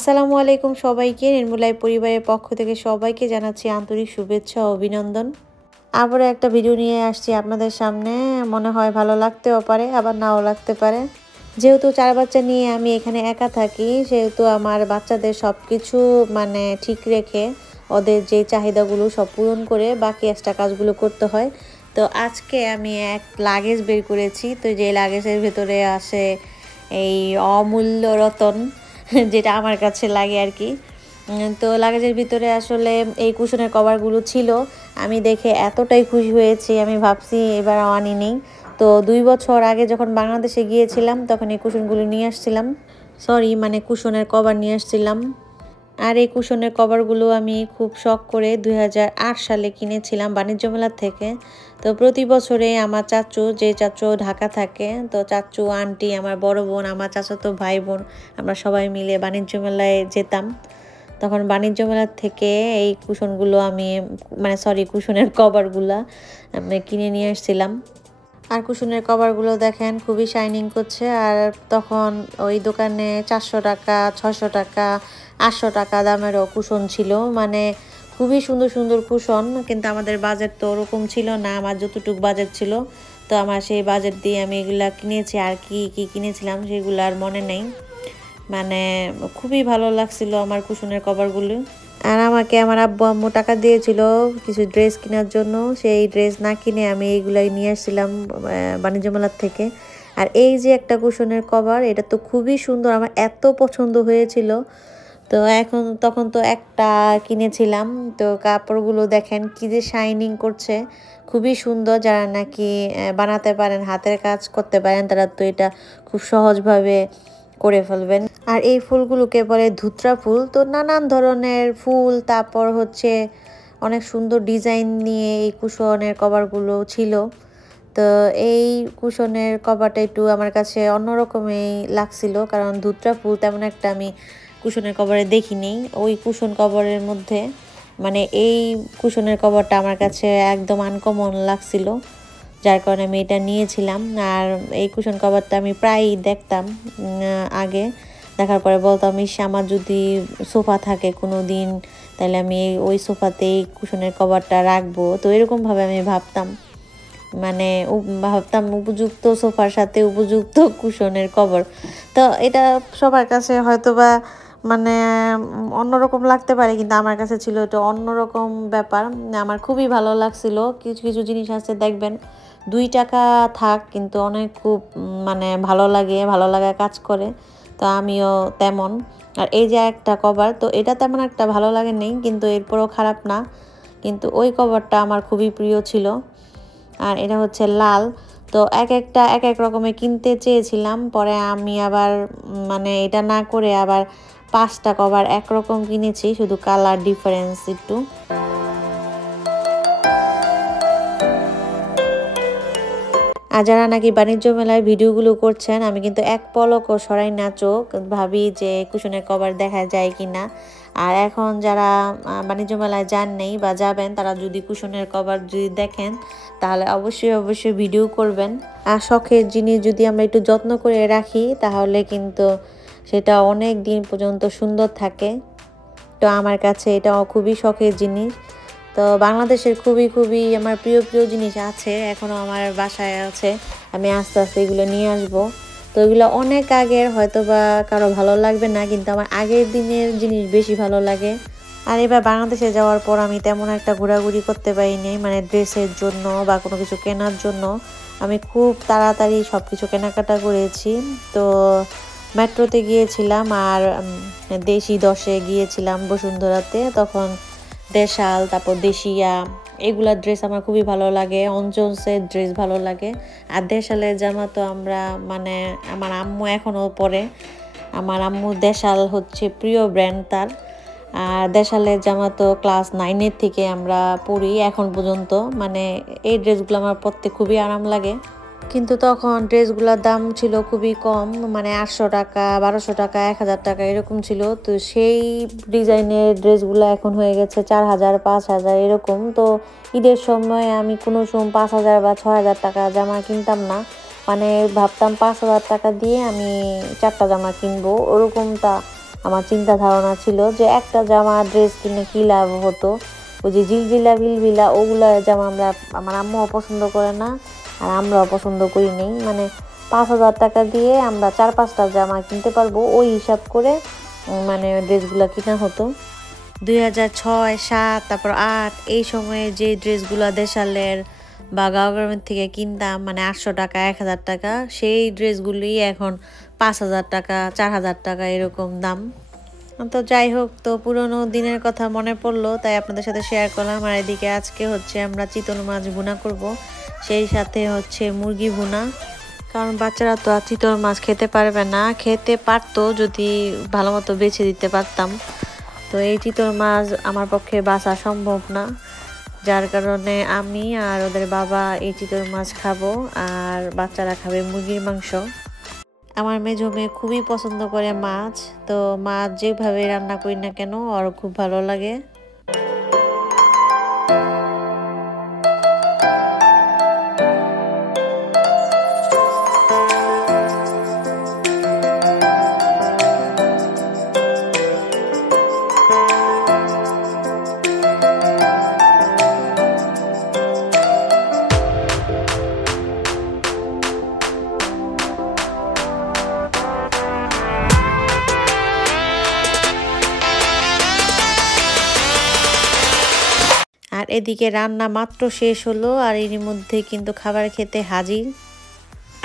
আসসালামু আলাইকুম সবাইকে। নির্মলাই পরিবারের পক্ষ থেকে সবাইকে জানাচ্ছি আন্তরিক শুভেচ্ছা ও অভিনন্দন। আবারও একটা ভিডিও নিয়ে আসছি আপনাদের সামনে। মনে হয় ভালো লাগতেও পারে, আবার নাও লাগতে পারে। যেহেতু ৪ বাচ্চা নিয়ে আমি এখানে একা থাকি, সেহেতু আমার বাচ্চাদের সব কিছু ঠিক রেখে ওদের যে চাহিদাগুলো সব পূরণ করে বাকি এক্সট্রা কাজগুলো করতে হয়। তো আজকে আমি এক লাগেজ বের করেছি। তো যে লাগেজের ভেতরে আসে এই অমূল্য রতন যেটা আমার কাছে লাগে আর কি। তো লাগেজের ভিতরে আসলে এই কুশনের কভারগুলো ছিল। আমি দেখে এতটাই খুশি হয়েছি, আমি ভাবছি এবার আনি নেই। তো ২ বছর আগে যখন বাংলাদেশে গিয়েছিলাম তখন এই কুশনগুলো নিয়ে আসছিলাম। কুশনের কভার নিয়ে আসছিলাম। আর এই কুশনের কভারগুলো আমি খুব শখ করে ২০০৮ সালে কিনেছিলাম বাণিজ্য মেলা থেকে। তো প্রতি বছরে আমার চাচু ঢাকা থাকে, তো চাচু, আন্টি, আমার বড় বোন, আমার চাচাতো ভাই বোন, আমরা সবাই মিলে বাণিজ্য মেলায় যেতাম। তখন বাণিজ্য মেলার থেকে এই কুশনগুলো কুশনের কভারগুলা আমি কিনে নিয়ে আসছিলাম। আর কুশনের কভারগুলো দেখেন খুবই শাইনিং করছে। আর তখন ওই দোকানে ৪০০ টাকা, ৬০০ টাকা, ৮০০ টাকা দামেরও কুশন ছিল। খুবই সুন্দর সুন্দর কুশন, কিন্তু আমাদের বাজেট তো ওরকম ছিল না। আমার যতটুকু বাজেট ছিল, তো আমার সেই বাজেট দিয়ে আমি এগুলা কিনেছি। আর কি কি কিনেছিলাম সেগুলো আর মনে নেই। খুবই ভালো লাগছিল আমার কুশনের কভারগুলো। আর আমাকে আমার আব্বু আম্মু টাকা দিয়েছিল কিছু ড্রেস কেনার জন্য। সেই ড্রেস না কিনে আমি এইগুলাই নিয়ে আসছিলাম বাণিজ্য মেলার থেকে। আর এই যে একটা কুশনের কভার, এটা তো খুবই সুন্দর, আমার এত পছন্দ হয়েছিল। তো তখন তো একটা কিনেছিলাম। তো কাপড়গুলো দেখেন কি যে শাইনিং করছে, খুবই সুন্দর। যারা নাকি বানাতে পারেন, হাতের কাজ করতে পারেন, তারা তো এটা খুব সহজভাবে করে ফেলবেন। আর এই ফুলগুলোকে বলে ধুত্রা ফুল। তো নানান ধরনের ফুল, তারপর হচ্ছে অনেক সুন্দর ডিজাইন নিয়ে এই কুশনের কভারগুলো ছিল। তো এই কুশনের কভারটা একটু আমার কাছে অন্যরকমই লাগছিল, কারণ ধুত্রা ফুল তেমন একটা আমি কুশনের কভারে দেখিনি। ওই কুশন কভারের মধ্যে এই কুশনের কভারটা আমার কাছে একদম আনকমন লাগছিল, যার কারণে আমি এটা নিয়েছিলাম। আর এই কুশন কভারটা আমি প্রায়ই দেখতাম আগে। দেখার পরে বলতাম, আমার যদি সোফা থাকে কোনো দিন, তাহলে আমি ওই সোফাতেই কুশনের কভারটা রাখবো। তো এরকমভাবে আমি ভাবতাম, উপযুক্ত সোফার সাথে উপযুক্ত কুশনের কভার। তো এটা সবার কাছে হয়তোবা অন্যরকম লাগতে পারে, কিন্তু আমার কাছে ছিল এটা অন্যরকম ব্যাপার। আমার খুবই ভালো লাগছিল। কিছু কিছু জিনিস আছে দেখবেন ২ টাকা থাক, কিন্তু অনেক খুব ভালো লাগে, ভালো লাগা কাজ করে। তো আমিও তেমন। আর এই যে একটা কভার, তো এটা তেমন একটা ভালো লাগে নেই, কিন্তু এরপরও খারাপ না। কিন্তু ওই কভারটা আমার খুবই প্রিয় ছিল। আর এটা হচ্ছে লাল। তো এক এক রকমের কিনতে চেয়েছিলাম, পরে আমি আবার এটা না করে আবার ৫টা কভার একরকম কিনেছি, শুধু কালার ডিফারেন্স একটু। আর যারা নাকি বাণিজ্য মেলায় ভিডিওগুলো করছেন, আমি কিন্তু এক পলকও সরাই না চোখ, ভাবি যে কুশনের কভার দেখা যায় কি না। আর এখন যারা বাণিজ্য মেলায় যান নেই বা যাবেন, তারা যদি কুশনের কভার যদি দেখেন, তাহলে অবশ্যই ভিডিও করবেন। আর শখের জিনিস যদি আমরা একটু যত্ন করে রাখি, তাহলে কিন্তু সেটা অনেক দিন পর্যন্ত সুন্দর থাকে। তো আমার কাছে এটা খুবই শখের জিনিস। তো বাংলাদেশের খুবই আমার প্রিয় জিনিস আছে, এখনও আমার বাসায় আছে। আমি আস্তে আস্তে এগুলো নিয়ে আসবো। তো এগুলো অনেক আগের, হয়তো বা কারো ভালো লাগবে না, কিন্তু আমার আগের দিনের জিনিস বেশি ভালো লাগে। আর এবার বাংলাদেশে যাওয়ার পর আমি তেমন একটা ঘোরাঘুরি করতে পারিনি, ড্রেসের জন্য বা কোনো কিছু কেনার জন্য। আমি খুব তাড়াতাড়ি সব কিছু কেনাকাটা করেছি। তো মেট্রোতে গিয়েছিলাম, আর দেশি 10-এ গিয়েছিলাম বসুন্ধরাতে। তখন দেশাল, তারপর দেশিয়া, এগুলা ড্রেস আমার খুবই ভালো লাগে। অঞ্জনসের ড্রেস ভালো লাগে। আর দেশালের জামা তো আমরা আমার আম্মু এখনও পরে। আমার আম্মু দেশাল হচ্ছে প্রিয় ব্র্যান্ড তার। আর দেশালের জামা তো ক্লাস 9-এর থেকে আমরা পরি এখন পর্যন্ত। এই ড্রেসগুলো আমার পরতে খুবই আরাম লাগে। কিন্তু তখন ড্রেসগুলোর দাম ছিল খুবই কম, 800 টাকা, 1200 টাকা, 1000 টাকা এরকম ছিল। তো সেই ডিজাইনের ড্রেসগুলো এখন হয়ে গেছে 4000, 5000 এরকম। তো ঈদের সময় আমি কোনো সময় 5000 বা 6000 টাকা জামা কিনতাম না। ভাবতাম 5000 টাকা দিয়ে আমি 4টা জামা কিনবো, ওরকমটা আমার চিন্তা ধারণা ছিল যে একটা জামা ড্রেস কিনে কী লাভ হতো। ওই যে জিলজিলা বিলবিলা ওগুলো জামা আমার আম্মুও পছন্দ করে না, আর আমরাও পছন্দ করি নেই। মানে 5,000 টাকা দিয়ে আমরা 4-5টা জামা কিনতে পারবো, ওই হিসাব করে মানে ড্রেসগুলো কিনা হতো। 2006, 2007, তারপর 2008 এই সময়ে যে ড্রেসগুলো দেশালের বা গাঁওগ্রামের থেকে কিনতাম, মানে 800 টাকা 1000 টাকা, সেই ড্রেসগুলি এখন 5,000 টাকা 4,000 টাকা এরকম দাম। তো যাই হোক, তো পুরোনো দিনের কথা মনে পড়লো, তাই আপনাদের সাথে শেয়ার করলাম। আর এদিকে আজকে হচ্ছে আমরা চিতল মাছ ভুনা করব, সেই সাথে হচ্ছে মুরগি ভুনা। কারণ বাচ্চারা তো আর চিতল মাছ খেতে পারবে না, খেতে পারতো যদি ভালো মতো বেছে দিতে পারতাম। তো এই চিতল মাছ আমার পক্ষে বাছা সম্ভব না, যার কারণে আমি আর ওদের বাবা এই চিতল মাছ খাবো, আর বাচ্চারা খাবে মুরগির মাংস। আমার মেজো মেয়ে খুবই পছন্দ করে মাছ, তো মাছ যেভাবে রান্না করি না কেন ওর খুব ভালো লাগে। আর এদিকে রান্না মাত্র শেষ হলো, আর এর মধ্যে কিন্তু খাবার খেতে হাজির।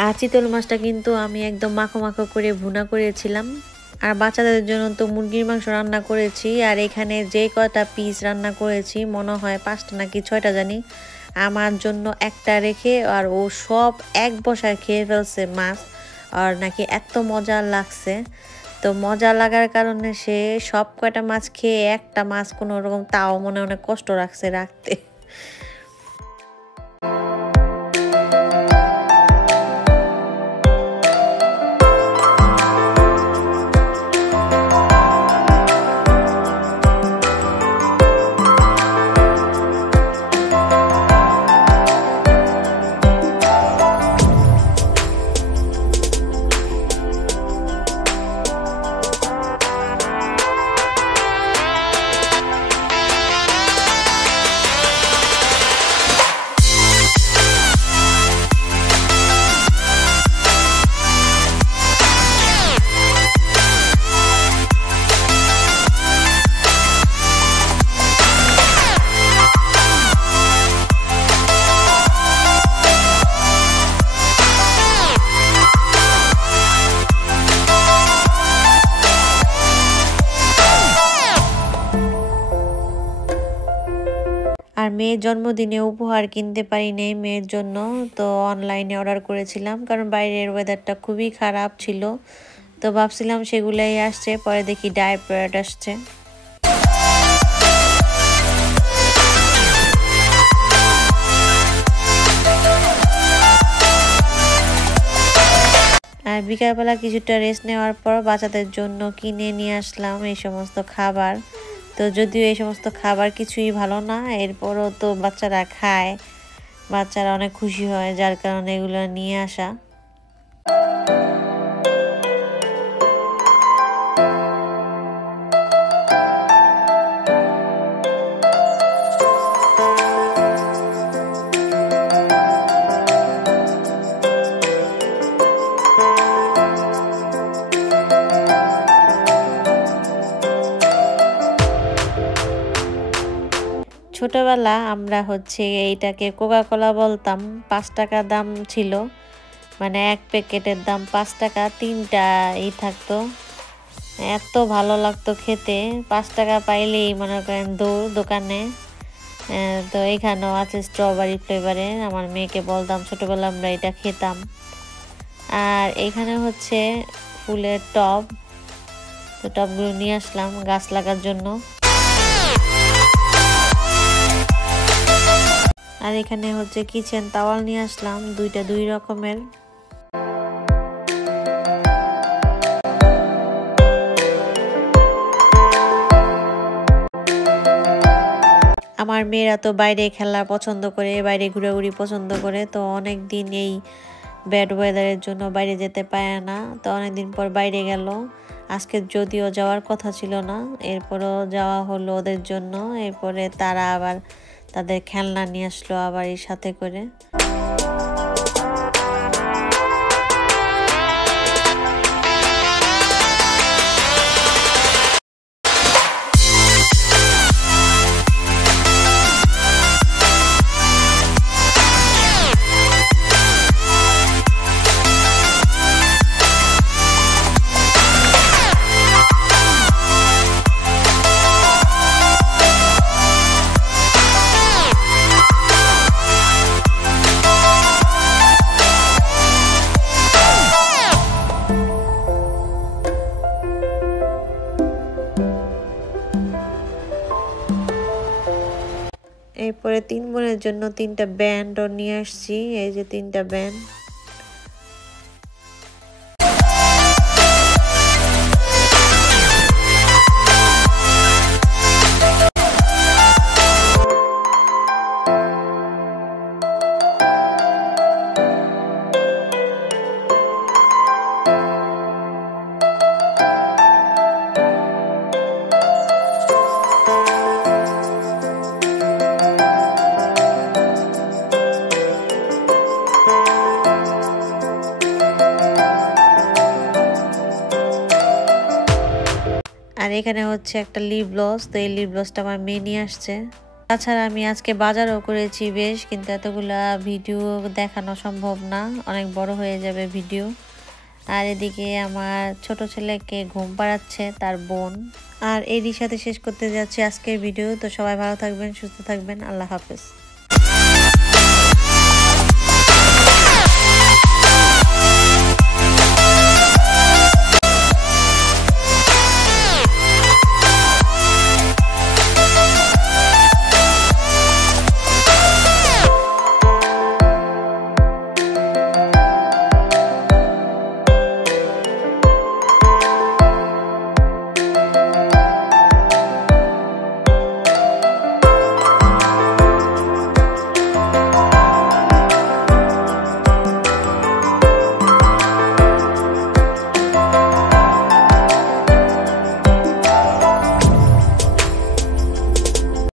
আর চিতল মাছটা কিন্তু আমি একদম মাখো মাখো করে ভুনা করেছিলাম। আর বাচ্চাদের জন্য তো মুরগির মাংস রান্না করেছি, আর এখানে যে কয়টা পিস রান্না করেছি মনে হয় 5টা নাকি 6টা জানি, আমার জন্য একটা রেখে আর ও সব এক বসায় খেয়ে ফেলছে মাছ। আর নাকি এত মজা লাগছে, তো মজা লাগার কারণে সে সব কয়টা মাছ খেয়ে একটা মাছ কোনো রকম তাও মনে অনেক কষ্ট রাখছে রাখতে। আর মেয়ের জন্মদিনে উপহার কিনতে পারি নাই মেয়ের জন্য, তো অনলাইনে অর্ডার করেছিলাম, কারণ বাইরের ওয়েদারটা খুবই খারাপ ছিল। তো ভাবছিলাম সেগুলাই আসছে, পরে দেখি ডায়াপার আসছে। আর বিকালবেলা কিছুটা রেস্ট নেওয়ার পর বাচ্চাদের জন্য কিনে নিয়ে আসলাম এই সমস্ত খাবার। তো যদিও এই সমস্ত খাবার কিছুই ভালো না, এরপরও তো বাচ্চারা খায়, বাচ্চারা অনেক খুশি হয়, যার কারণে এগুলো নিয়ে আসা। ছোটবেলা আমরা হচ্ছে এইটাকে কোকা কোলা বলতাম, 5 টাকা দাম ছিল, মানে এক প্যাকেটের দাম 5 টাকা, 3টা এই থাকতো। এত ভালো লাগতো খেতে, 5 টাকা পাইলেই মনে করেন দৌড় দোকানে। তো এখানেও আছে স্ট্রবেরি ফ্লেভারে, আমার মেয়েকে বলতাম ছোটবেলা আমরা এটা খেতাম। আর এখানে হচ্ছে ফুলের টব, তো টবগুলো নিয়ে আসলাম গাছ লাগার জন্য। আর এখানে হচ্ছে কিচেন তাওয়াল নিয়ে আসলাম, দুইটা 2 রকমের। আমার মেয়েরা তো বাইরে খেলা পছন্দ করে, বাইরে ঘোরাঘুরি পছন্দ করে, তো অনেক দিন এই ব্যাড ওয়েদারের জন্য বাইরে যেতে পারে না, তো অনেকদিন পর বাইরে গেল। আজকে যদিও যাওয়ার কথা ছিল না, এরপরও যাওয়া হলো ওদের জন্য। এরপরে তারা আবার তাদের খেলনা নিয়ে আসলো আবার এই সাথে করে। এরপরে 3 বোনের জন্য 3টা ব্যান্ডও নিয়ে আসছি, এই যে 3টা ব্যান্ড। আর এখানে হচ্ছে একটা লিপ গ্লস, তো এই লিপ গ্লসটা আমার মেয়ে নিয়ে আসছে। তাছাড়া আমি আজকে বাজারও করেছি বেশ, কিন্তু এতগুলা ভিডিও দেখানো সম্ভব না, অনেক বড় হয়ে যাবে ভিডিও। আর এদিকে আমার ছোট ছেলেকে ঘুম পাড়াচ্ছে তার বোন। আর এরই সাথে শেষ করতে যাচ্ছি আজকের ভিডিও। তো সবাই ভালো থাকবেন, সুস্থ থাকবেন, আল্লাহ হাফেজ।